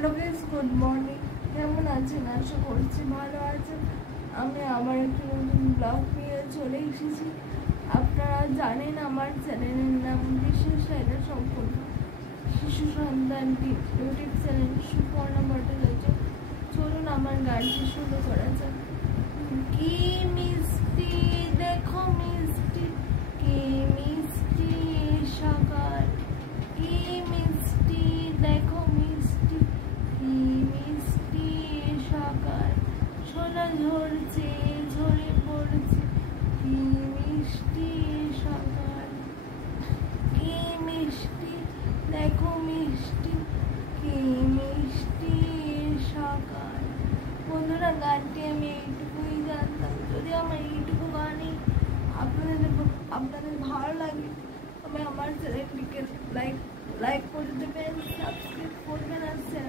Hello guys, good morning. কেমন আছেন? আশা করছি ভালো আছেন। আমি আবার একটি নতুন ব্লগ নিয়ে চলে এসেছি। আপনারা জানেন আমার চ্যানেলের নাম বিশেষ সাইডা সম্পূর্ণ শিশু সন্তানটি ইউটিউব চ্যানেল সুপর্ণা ভট্টাচার্য। চলুন আমার গানটি শুরু করা যাক। কি মিষ্টি দেখো মিষ্টি, কি মিষ্টি সকাল, কি মিষ্টি দেখো মিষ্টি, কি মিষ্টি সকাল, সোনা ঝরছে ঝরে পড়ছে, কি মিষ্টি সকাল, কি মিষ্টি দেখো মিষ্টি, কি মিষ্টি সকাল। বন্ধুরা, গানটি আমি এইটুকুই জানতাম। যদি আমার এইটুকু গানই আপনাদের ভালো লাগে তবে আমার চ্যানেলটিকে লাইক করে দেবেন, সাবস্ক্রাইব করবেন আর শেয়ার